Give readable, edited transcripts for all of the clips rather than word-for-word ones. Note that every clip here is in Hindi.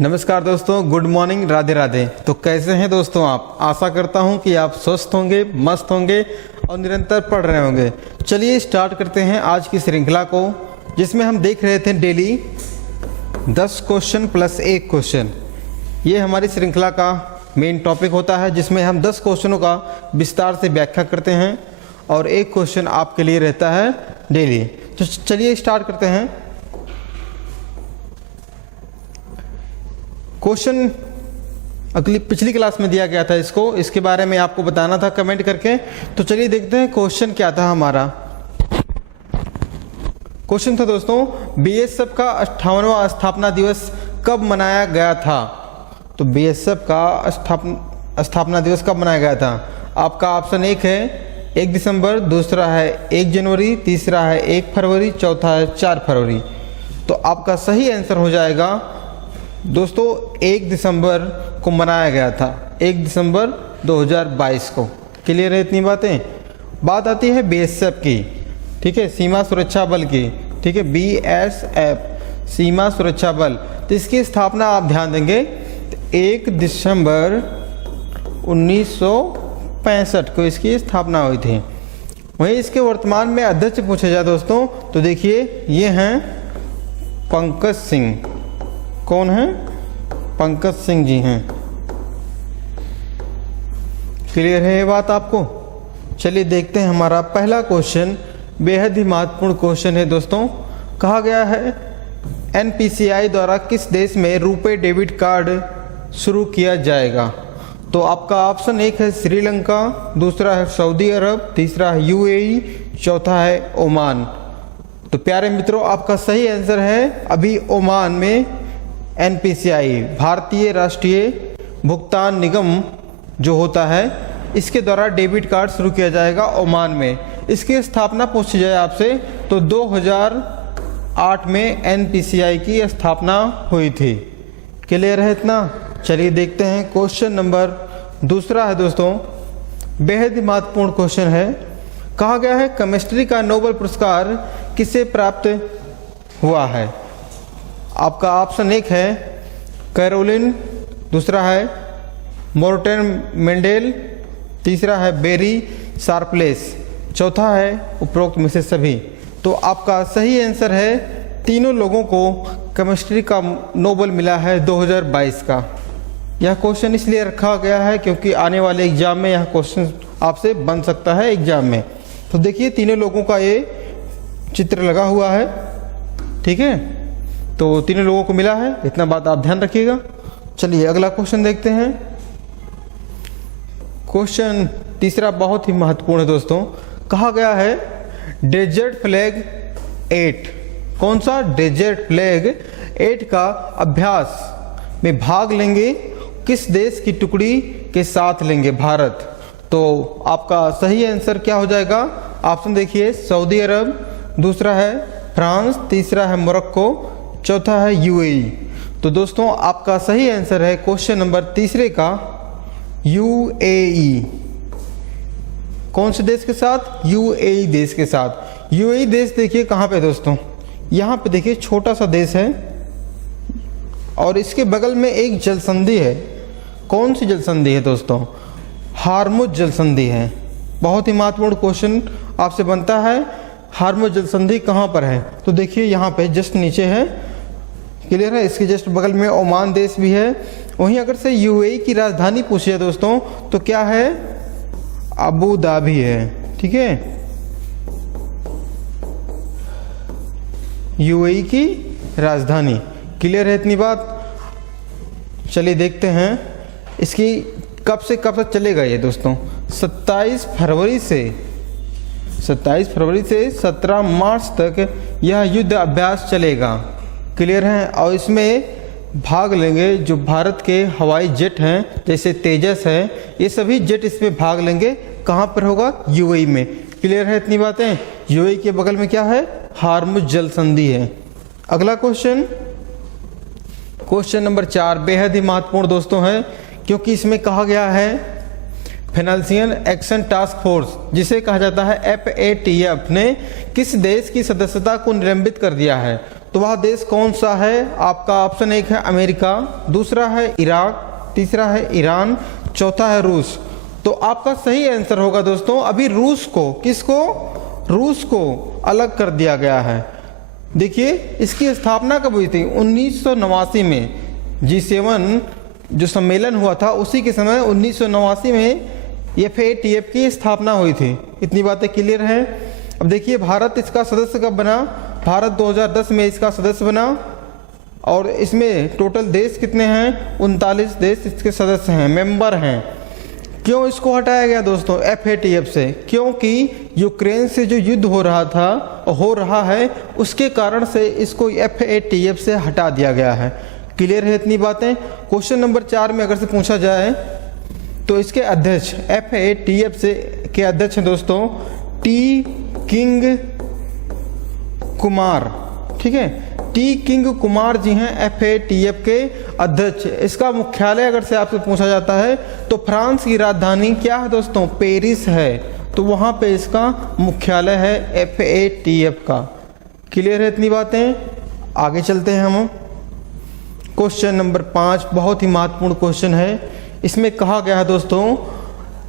नमस्कार दोस्तों, गुड मॉर्निंग, राधे राधे। तो कैसे हैं दोस्तों आप? आशा करता हूं कि आप स्वस्थ होंगे, मस्त होंगे और निरंतर पढ़ रहे होंगे। चलिए स्टार्ट करते हैं आज की श्रृंखला को, जिसमें हम देख रहे थे डेली 10 क्वेश्चन प्लस 1 क्वेश्चन। ये हमारी श्रृंखला का मेन टॉपिक होता है, जिसमें हम 10 क्वेश्चनों का विस्तार से व्याख्या करते हैं और 1 क्वेश्चन आपके लिए रहता है डेली। तो चलिए स्टार्ट करते हैं। क्वेश्चन पिछली क्लास में दिया गया था, इसके बारे में आपको बताना था कमेंट करके। तो चलिए देखते हैं क्वेश्चन क्या था हमारा। क्वेश्चन था दोस्तों, बीएसएफ का 58वां स्थापना दिवस कब मनाया गया था? तो बीएसएफ का स्थापना दिवस कब मनाया गया था? आपका ऑप्शन 1 है 1 दिसंबर, दूसरा है 1 जनवरी, तीसरा है 1 फरवरी, चौथा है 4 फरवरी। तो आपका सही आंसर हो जाएगा दोस्तों 1 दिसंबर को मनाया गया था, 1 दिसंबर 2022 को। क्लियर है इतनी बातें? बात आती है बीएसएफ की, ठीक है, सीमा सुरक्षा बल की, ठीक है, बीएसएफ सीमा सुरक्षा बल। तो इसकी स्थापना आप ध्यान देंगे 1 दिसंबर 1965 को इसकी स्थापना हुई थी। वहीं इसके वर्तमान में अध्यक्ष पूछे जाए दोस्तों, तो देखिए ये हैं पंकज सिंह। कौन है? पंकज सिंह जी हैं। क्लियर है ये बात आपको? चलिए देखते हैं हमारा पहला क्वेश्चन, बेहद ही महत्वपूर्ण क्वेश्चन है दोस्तों। कहा गया है एनपीसीआई द्वारा किस देश में रुपे डेबिट कार्ड शुरू किया जाएगा? तो आपका ऑप्शन 1 है श्रीलंका, दूसरा है सऊदी अरब, तीसरा है यूएई, चौथा है ओमान। तो प्यारे मित्रों, आपका सही आंसर है अभी ओमान में एनपीसीआई, भारतीय राष्ट्रीय भुगतान निगम जो होता है, इसके द्वारा डेबिट कार्ड शुरू किया जाएगा ओमान में। इसकी स्थापना पूछी जाए आपसे तो 2008 में एनपीसीआई की स्थापना हुई थी। क्लियर है इतना? चलिए देखते हैं क्वेश्चन नंबर दूसरा है दोस्तों, बेहद ही महत्वपूर्ण क्वेश्चन है। कहा गया है केमिस्ट्री का नोबेल पुरस्कार किसे प्राप्त हुआ है? आपका ऑप्शन 1 है कैरोलिन, दूसरा है मोर्टेन मेंडेल, तीसरा है बेरी शार्पलेस, चौथा है उपरोक्त में से सभी। तो आपका सही आंसर है तीनों लोगों को केमिस्ट्री का नोबेल मिला है 2022 का। यह क्वेश्चन इसलिए रखा गया है क्योंकि आने वाले एग्जाम में यह क्वेश्चन आपसे बन सकता है एग्जाम में। तो देखिए तीनों लोगों का ये चित्र लगा हुआ है, ठीक है। तो तीनों लोगों को मिला है, इतना बात आप ध्यान रखिएगा। चलिए अगला क्वेश्चन देखते हैं। क्वेश्चन तीसरा बहुत ही महत्वपूर्ण है दोस्तों। कहा गया है डेजर्ट फ्लैग 8, कौन सा? डेजर्ट फ्लैग 8 का अभ्यास में भाग लेंगे किस देश की टुकड़ी के साथ लेंगे? भारत। तो आपका सही आंसर क्या हो जाएगा? ऑप्शन देखिए सऊदी अरब, दूसरा है फ्रांस, तीसरा है मोरक्को, चौथा है यूएई। तो दोस्तों आपका सही आंसर है क्वेश्चन नंबर तीसरे का यूएई। कौन से देश के साथ? यूएई देश के साथ। यूएई देश देखिए कहाँ पे दोस्तों, यहाँ पे देखिए छोटा सा देश है और इसके बगल में एक जल संधि है। कौन सी जल संधि है दोस्तों? हार्मुज जल संधि है। बहुत ही महत्वपूर्ण क्वेश्चन आपसे बनता है, हार्मुज जल संधि कहाँ पर है? तो देखिए यहाँ पे जस्ट नीचे है। क्लियर है? इसके जस्ट बगल में ओमान देश भी है। वहीं अगर से यूएई की राजधानी पूछी है दोस्तों तो क्या है? अबू धाबी है, ठीक है, यूएई की राजधानी। क्लियर है इतनी बात? चलिए देखते हैं इसकी कब से कब तक चलेगा ये दोस्तों। 27 फरवरी से 17 मार्च तक यह युद्ध अभ्यास चलेगा। क्लियर है? और इसमें भाग लेंगे जो भारत के हवाई जेट हैं, जैसे तेजस है, ये सभी जेट इसमें भाग लेंगे। कहाँ पर होगा? यूएई में। क्लियर है इतनी बातें? यूएई के बगल में क्या है? हार्मुज जल संधि है। अगला क्वेश्चन, क्वेश्चन नंबर 4 बेहद ही महत्वपूर्ण दोस्तों है, क्योंकि इसमें कहा गया है फाइनेंशियल एक्शन टास्क फोर्स, जिसे कहा जाता है FATF, ने किस देश की सदस्यता को निलंबित कर दिया है? तो वह देश कौन सा है? आपका ऑप्शन 1 है अमेरिका, दूसरा है इराक, तीसरा है ईरान, चौथा है रूस। तो आपका सही आंसर होगा दोस्तों अभी रूस को, किसको? रूस को अलग कर दिया गया है। देखिए इसकी स्थापना कब हुई थी? 1989 में G7 जो सम्मेलन हुआ था उसी के समय 1989 में FATF की स्थापना हुई थी। इतनी बातें क्लियर हैं। अब देखिए भारत इसका सदस्य कब बना? भारत 2010 में इसका सदस्य बना और इसमें टोटल देश कितने हैं? 39 देश इसके सदस्य हैं, मेंबर हैं। क्यों इसको हटाया गया दोस्तों FATF से? क्योंकि यूक्रेन से जो युद्ध हो रहा है उसके कारण से इसको FATF से हटा दिया गया है। क्लियर है इतनी बातें? क्वेश्चन नंबर 4 में अगर से पूछा जाए तो इसके अध्यक्ष FATF से के अध्यक्ष हैं दोस्तों टी किंग कुमार। ठीक है, टी किंग कुमार जी हैं FATF के अध्यक्ष। इसका मुख्यालय अगर से आपसे पूछा जाता है तो फ्रांस की राजधानी क्या है दोस्तों? पेरिस है। तो वहां पे इसका मुख्यालय है FATF का। क्लियर है इतनी बातें? आगे चलते हैं हम। क्वेश्चन नंबर 5 बहुत ही महत्वपूर्ण क्वेश्चन है। इसमें कहा गया है दोस्तों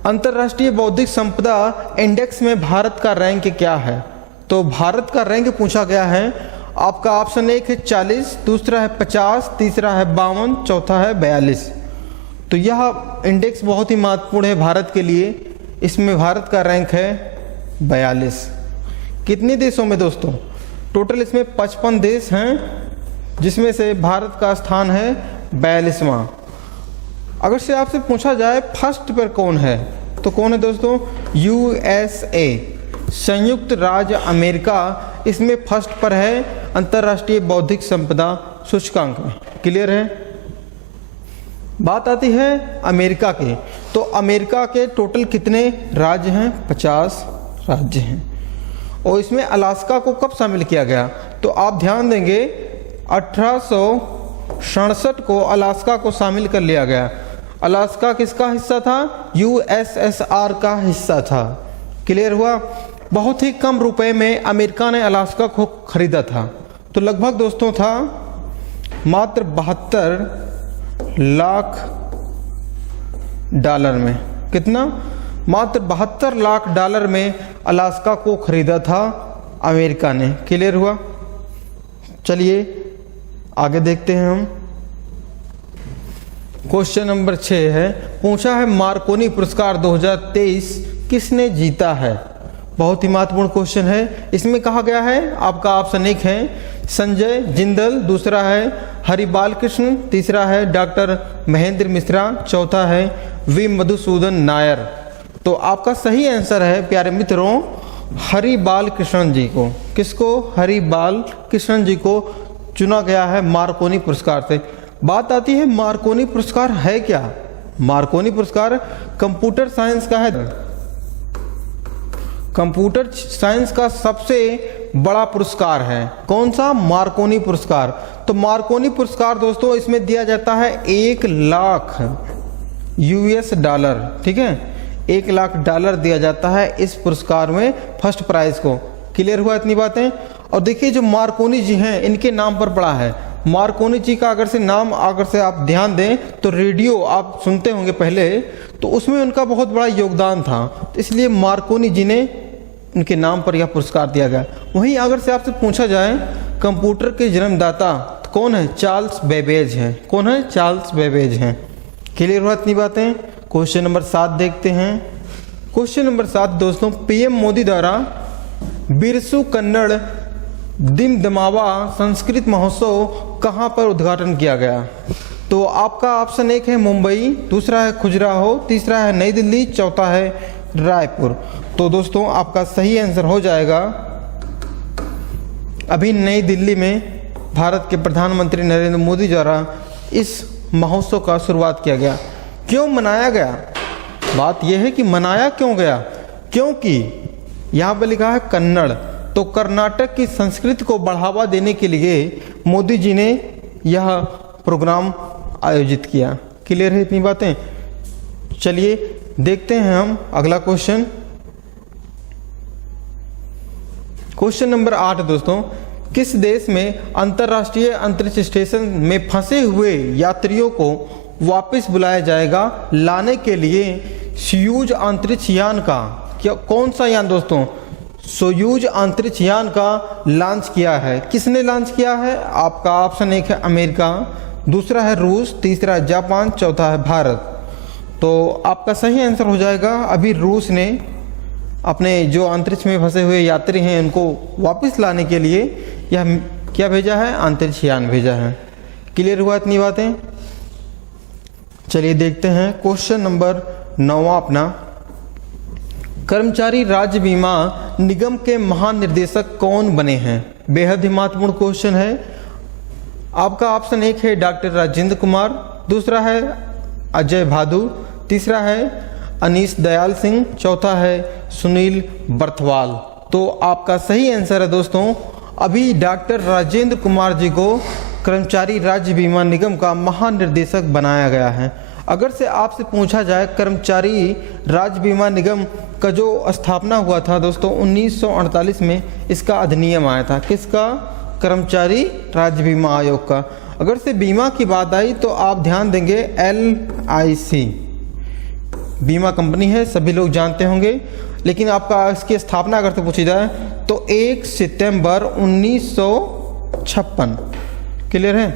अंतर्राष्ट्रीय बौद्धिक संपदा इंडेक्स में भारत का रैंक क्या है? तो भारत का रैंक पूछा गया है। आपका ऑप्शन 1 है 40, दूसरा है 50, तीसरा है 52, चौथा है 42। तो यह इंडेक्स बहुत ही महत्वपूर्ण है भारत के लिए। इसमें भारत का रैंक है 42। कितने देशों में दोस्तों? टोटल इसमें 55 देश हैं जिसमें से भारत का स्थान है 42वां। अगर से आपसे पूछा जाए फर्स्ट पर कौन है तो कौन है दोस्तों? USA, संयुक्त राज्य अमेरिका इसमें फर्स्ट पर है अंतर्राष्ट्रीय बौद्धिक संपदा सूचकांक में। क्लियर है? बात आती है अमेरिका के। तो अमेरिका के टोटल कितने राज्य हैं? 50 राज्य हैं। और इसमें अलास्का को कब शामिल किया गया? तो आप ध्यान देंगे 1867 को अलास्का को शामिल कर लिया गया। अलास्का किसका हिस्सा था? USSR का हिस्सा था। क्लियर हुआ? बहुत ही कम रुपए में अमेरिका ने अलास्का को खरीदा था। तो लगभग दोस्तों था मात्र 72 लाख डॉलर में। कितना? मात्र 72 लाख डॉलर में अलास्का को खरीदा था अमेरिका ने। क्लियर हुआ? चलिए आगे देखते हैं हम। क्वेश्चन नंबर 6 है, पूछा है मार्कोनी पुरस्कार 2023 किसने जीता है? बहुत ही महत्वपूर्ण क्वेश्चन है। इसमें कहा गया है आपका ऑप्शन 1 है संजय जिंदल, दूसरा है हरि बालकृष्ण, तीसरा है डॉक्टर महेंद्र मिश्रा, चौथा है वी मधुसूदन नायर। तो आपका सही आंसर है प्यारे मित्रों हरि बालकृष्णन जी को। किसको? हरि बालकृष्णन जी को चुना गया है मार्कोनी पुरस्कार से। बात आती है मार्कोनी पुरस्कार है क्या? मार्कोनी पुरस्कार कंप्यूटर साइंस का है। कंप्यूटर साइंस का सबसे बड़ा पुरस्कार है। कौन सा? मार्कोनी पुरस्कार। तो मार्कोनी पुरस्कार दोस्तों इसमें दिया जाता है 1 लाख US डॉलर। ठीक है, 1 लाख डॉलर दिया जाता है इस पुरस्कार में फर्स्ट प्राइज को। क्लियर हुआ इतनी बातें? और देखिए जो मार्कोनी जी हैं इनके नाम पर पड़ा है। मार्कोनी जी का अगर से नाम अगर से आप ध्यान दें तो रेडियो आप सुनते होंगे पहले, तो उसमें उनका बहुत बड़ा योगदान था। तो इसलिए मार्कोनी जी ने उनके नाम पर यह पुरस्कार दिया गया। वहीं अगर से आपसे पूछा जाए कंप्यूटर के जन्मदाता तो कौन है? चार्ल्स बेबेज हैं। कौन है? चार्ल्स बेबेज हैं। क्लियर हुआ इतनी बातें? क्वेश्चन नंबर 7 देखते हैं। क्वेश्चन नंबर 7 दोस्तों PM मोदी द्वारा बिरसू कन्नड़ दिमदमावा संस्कृत महोत्सव कहाँ पर उद्घाटन किया गया? तो आपका ऑप्शन 1 है मुंबई, दूसरा है खजुराहो, तीसरा है नई दिल्ली, चौथा है रायपुर। तो दोस्तों आपका सही आंसर हो जाएगा अभी नई दिल्ली में भारत के प्रधानमंत्री नरेंद्र मोदी द्वारा इस महोत्सव का शुरुआत किया गया। क्यों मनाया गया? बात यह है कि मनाया क्यों गया? क्योंकि यहाँ पर लिखा है कन्नड़, तो कर्नाटक की संस्कृति को बढ़ावा देने के लिए मोदी जी ने यह प्रोग्राम आयोजित किया। क्लियर है इतनी बातें? चलिए देखते हैं हम अगला क्वेश्चन। क्वेश्चन नंबर 8 दोस्तों, किस देश में अंतर्राष्ट्रीय अंतरिक्ष स्टेशन में फंसे हुए यात्रियों को वापस बुलाया जाएगा लाने के लिए सोयूज अंतरिक्ष यान का, क्या कौन सा यान दोस्तों, सोयूज अंतरिक्ष यान का लॉन्च किया है। किसने लॉन्च किया है? आपका ऑप्शन एक है अमेरिका, दूसरा है रूस, तीसरा है जापान, चौथा है भारत। तो आपका सही आंसर हो जाएगा अभी रूस ने अपने जो अंतरिक्ष में फंसे हुए यात्री हैं उनको वापस लाने के लिए यह क्या भेजा है, अंतरिक्ष यान भेजा है। क्लियर हुआ इतनी बातें? चलिए देखते हैं क्वेश्चन नंबर 9 अपना। कर्मचारी राज्य बीमा निगम के महानिर्देशक कौन बने हैं? बेहद ही महत्वपूर्ण क्वेश्चन है। आपका ऑप्शन एक है डॉक्टर राजेंद्र कुमार, दूसरा है अजय भादु, तीसरा है अनीश दयाल सिंह, चौथा है सुनील बर्थवाल। तो आपका सही आंसर है दोस्तों अभी डॉक्टर राजेंद्र कुमार जी को कर्मचारी राज्य बीमा निगम का महानिर्देशक बनाया गया है। अगर से आपसे पूछा जाए कर्मचारी राज्य बीमा निगम का जो स्थापना हुआ था दोस्तों 1948 में इसका अधिनियम आया था। किसका? कर्मचारी राज्य बीमा आयोग का। अगर से बीमा की बात आई तो आप ध्यान देंगे LIC बीमा कंपनी है, सभी लोग जानते होंगे। लेकिन आपका इसकी स्थापना अगर से पूछी जाए तो 1 सितंबर 1956 क्लियर है,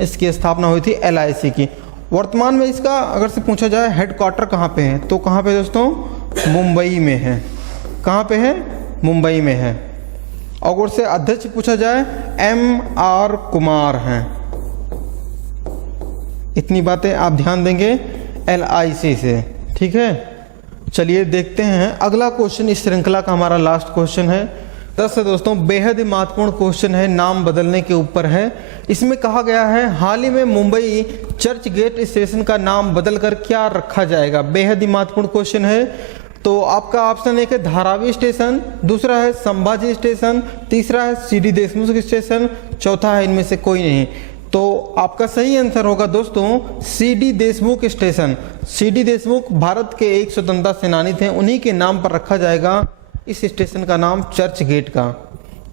इसकी स्थापना हुई थी LIC की। वर्तमान में इसका अगर से पूछा जाए हेडक्वार्टर कहाँ पे है तो कहाँ पे दोस्तों? मुंबई में है। कहाँ पे है? मुंबई में है। अगर से अध्यक्ष पूछा जाए MR कुमार हैं। इतनी बातें आप ध्यान देंगे LIC से, ठीक है। चलिए देखते हैं अगला क्वेश्चन, इस श्रृंखला का हमारा लास्ट क्वेश्चन है। 10 से दोस्तों बेहद ही महत्वपूर्ण क्वेश्चन है, नाम बदलने के ऊपर है। इसमें कहा गया है हाल ही में मुंबई चर्च गेट स्टेशन का नाम बदलकर क्या रखा जाएगा। बेहद ही महत्वपूर्ण क्वेश्चन है। तो आपका ऑप्शन एक है धारावी स्टेशन, दूसरा है संभाजी स्टेशन, तीसरा है CD देशमुख स्टेशन, चौथा है इनमें से कोई नहीं। तो आपका सही आंसर होगा दोस्तों CD Deshmukh station. CD Deshmukh Bharat के एक स्वतंत्रता सेनानी थे, उन्हीं के नाम पर रखा जाएगा इस स्टेशन का नाम चर्च गेट का।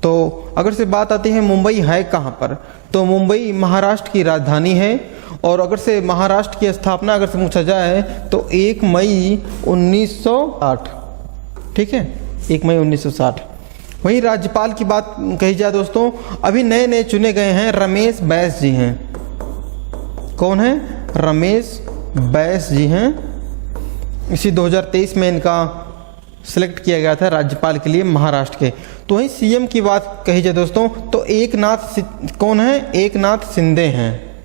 तो अगर से बात आती है मुंबई है कहाँ पर, तो मुंबई महाराष्ट्र की राजधानी है। और अगर से महाराष्ट्र की स्थापना अगर से पूछा जाए तो 1 मई 1960, ठीक है, 1 मई 1960। वहीं राज्यपाल की बात कही जाए दोस्तों, अभी नए नए चुने गए हैं रमेश बैस जी हैं। कौन है? रमेश बैस जी हैं। इसी 2023 में इनका सिलेक्ट किया गया था राज्यपाल के लिए महाराष्ट्र के। तो वहीं CM की बात कही जाए दोस्तों तो कौन है? एकनाथ शिंदे हैं।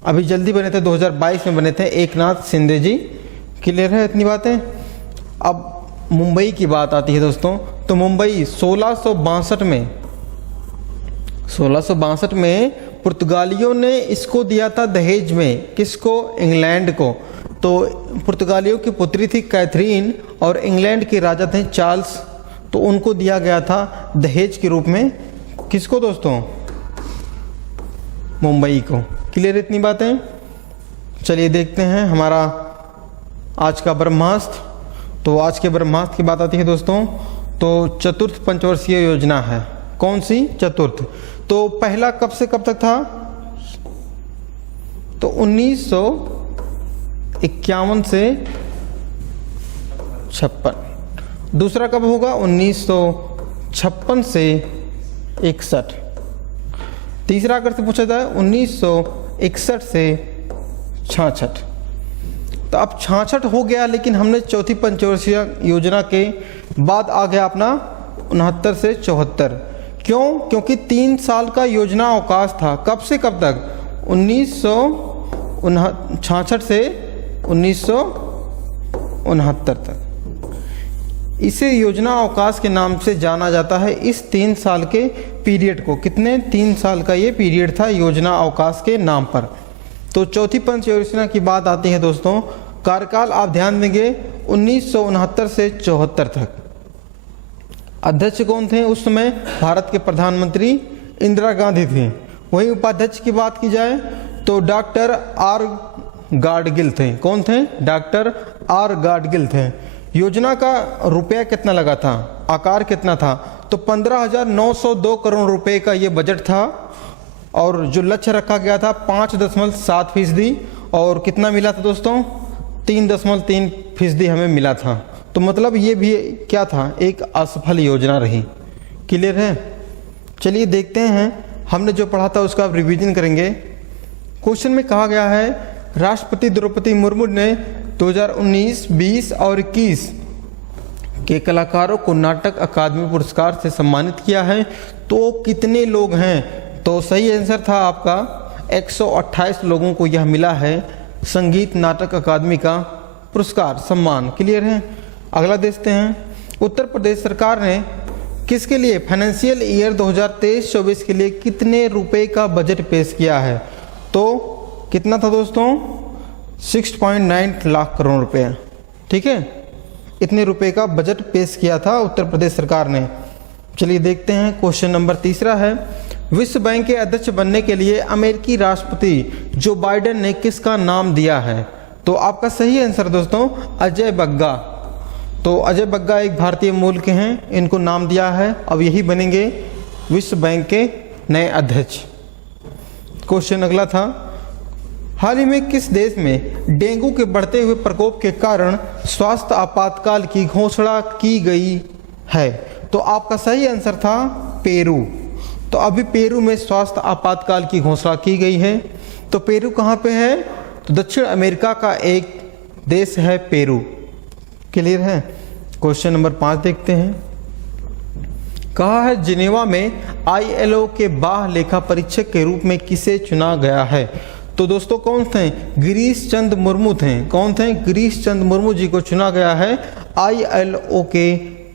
अभी जल्दी बने थे, 2022 में बने थे एकनाथ शिंदे जी। क्लियर है इतनी बातें? अब मुंबई की बात आती है दोस्तों, तो मुंबई 1662 में पुर्तगालियों ने इसको दिया था दहेज में। किसको? इंग्लैंड को। तो पुर्तगालियों की पुत्री थी कैथरीन और इंग्लैंड के राजा थे चार्ल्स, तो उनको दिया गया था दहेज के रूप में। किसको दोस्तों? मुंबई को। क्लियर इतनी बातें? चलिए देखते हैं हमारा आज का ब्रह्मास्त्र। तो आज के ब्रह्मास्त्र की बात आती है दोस्तों, तो चतुर्थ पंचवर्षीय योजना है। कौन सी? चतुर्थ। तो पहला कब से कब तक था? तो 1951 से 56। दूसरा कब होगा? 1956 से 61। तीसरा अगर से पूछा जाए 1961 से 66। तो अब 66 हो गया, लेकिन हमने चौथी पंचवर्षीय योजना के बाद आ गया अपना 69 से 74। क्यों? क्योंकि 3 साल का योजना अवकाश था। कब से कब तक? 1966 से 1969 तक। इसे योजना अवकाश के नाम से जाना जाता है, इस 3 साल के पीरियड को। कितने? 3 साल का ये पीरियड था योजना अवकाश के नाम पर। तो चौथी पंच योजना की बात आती है दोस्तों, कार्यकाल आप ध्यान देंगे 1969 से 74 तक। अध्यक्ष कौन थे उस समय? भारत के प्रधानमंत्री इंदिरा गांधी थी। वहीं उपाध्यक्ष की बात की जाए तो डॉक्टर आर गाडगिल थे। कौन थे? डॉक्टर आर गाडगिल थे। योजना का रुपया कितना लगा था, आकार कितना था? तो 15,902 करोड़ रुपए का ये बजट था और जो लक्ष्य रखा गया था 5.7% और कितना मिला था दोस्तों, 3.3% हमें मिला था। तो मतलब ये भी क्या था, एक असफल योजना रही। क्लियर है? चलिए देखते हैं, हमने जो पढ़ा था उसका रिवीजन करेंगे। क्वेश्चन में कहा गया है राष्ट्रपति द्रौपदी मुर्मू ने 2019, 20 और 21 के कलाकारों को नाटक अकादमी पुरस्कार से सम्मानित किया है। तो कितने लोग हैं? तो सही आंसर था आपका 128 लोगों को यह मिला है संगीत नाटक अकादमी का पुरस्कार, सम्मान। क्लियर है? अगला देखते हैं, उत्तर प्रदेश सरकार ने किसके लिए फाइनेंशियल ईयर 2023-24 के लिए कितने रुपए का बजट पेश किया है? तो कितना था दोस्तों, 6.9 लाख करोड़ रुपए। ठीक है, इतने रुपए का बजट पेश किया था उत्तर प्रदेश सरकार ने। चलिए देखते हैं, क्वेश्चन नंबर 3 है, विश्व बैंक के अध्यक्ष बनने के लिए अमेरिकी राष्ट्रपति जो बाइडेन ने किसका नाम दिया है? तो आपका सही आंसर दोस्तों अजय बग्गा। तो अजय बग्गा एक भारतीय मूल के हैं, इनको नाम दिया है, अब यही बनेंगे विश्व बैंक के नए अध्यक्ष। क्वेश्चन अगला था, हाल ही में किस देश में डेंगू के बढ़ते हुए प्रकोप के कारण स्वास्थ्य आपातकाल की घोषणा की गई है? तो आपका सही आंसर था पेरू। तो अभी पेरू में स्वास्थ्य आपातकाल की घोषणा की गई है। तो पेरू कहाँ पे है? तो दक्षिण अमेरिका का एक देश है पेरू। क्लियर है? क्वेश्चन नंबर 5 देखते हैं, कहा है जिनेवा में ILO के बाह्य लेखा परीक्षक के रूप में किसे चुना गया है? तो दोस्तों कौन थे? गिरीश चंद्र मुर्मू थे। कौन थे? गिरीश चंद्र मुर्मू जी को चुना गया है ILO के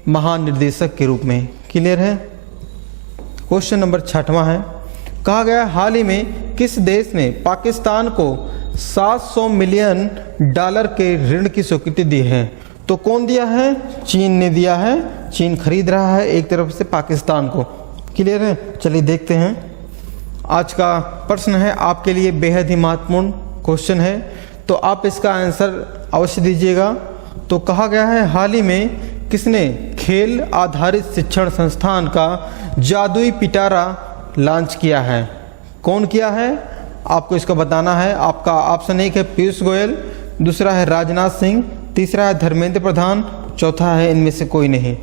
महानिर्देशक के रूप में। क्लियर है? क्वेश्चन नंबर 6 है, कहा गया हाल ही में किस देश ने पाकिस्तान को $700 मिलियन के ऋण की स्वीकृति दी है? तो कौन दिया है? चीन ने दिया है। चीन खरीद रहा है एक तरफ से पाकिस्तान को। क्लियर है? चलिए देखते हैं, आज का प्रश्न है आपके लिए बेहद ही महत्वपूर्ण क्वेश्चन है, तो आप इसका आंसर अवश्य दीजिएगा। तो कहा गया है हाल ही में किसने खेल आधारित शिक्षण संस्थान का जादुई पिटारा लॉन्च किया है? कौन किया है? आपको इसका बताना है। आपका ऑप्शन 1 है पीयूष गोयल, दूसरा है राजनाथ सिंह, तीसरा है धर्मेंद्र प्रधान, चौथा है इनमें से कोई नहीं।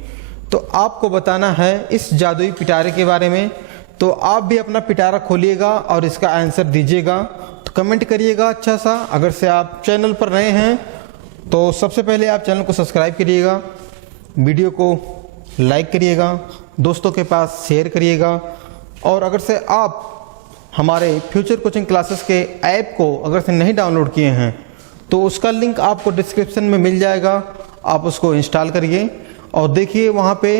तो आपको बताना है इस जादुई पिटारे के बारे में। तो आप भी अपना पिटारा खोलिएगा और इसका आंसर दीजिएगा। तो कमेंट करिएगा अच्छा सा। अगर से आप चैनल पर नए हैं तो सबसे पहले आप चैनल को सब्सक्राइब करिएगा, वीडियो को लाइक करिएगा, दोस्तों के पास शेयर करिएगा। और अगर से आप हमारे फ्यूचर कोचिंग क्लासेस के ऐप को अगर से नहीं डाउनलोड किए हैं तो उसका लिंक आपको डिस्क्रिप्शन में मिल जाएगा, आप उसको इंस्टॉल करिए और देखिए वहाँ पे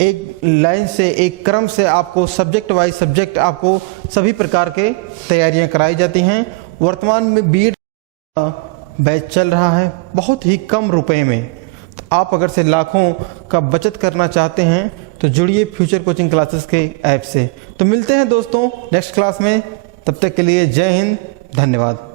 एक लाइन से, एक क्रम से आपको सब्जेक्ट वाइज सब्जेक्ट आपको सभी प्रकार के तैयारियां कराई जाती हैं। वर्तमान में बीएड बैच चल रहा है बहुत ही कम रुपए में। तो आप अगर से लाखों का बचत करना चाहते हैं तो जुड़िए फ्यूचर कोचिंग क्लासेस के ऐप से। तो मिलते हैं दोस्तों नेक्स्ट क्लास में, तब तक के लिए जय हिंद, धन्यवाद।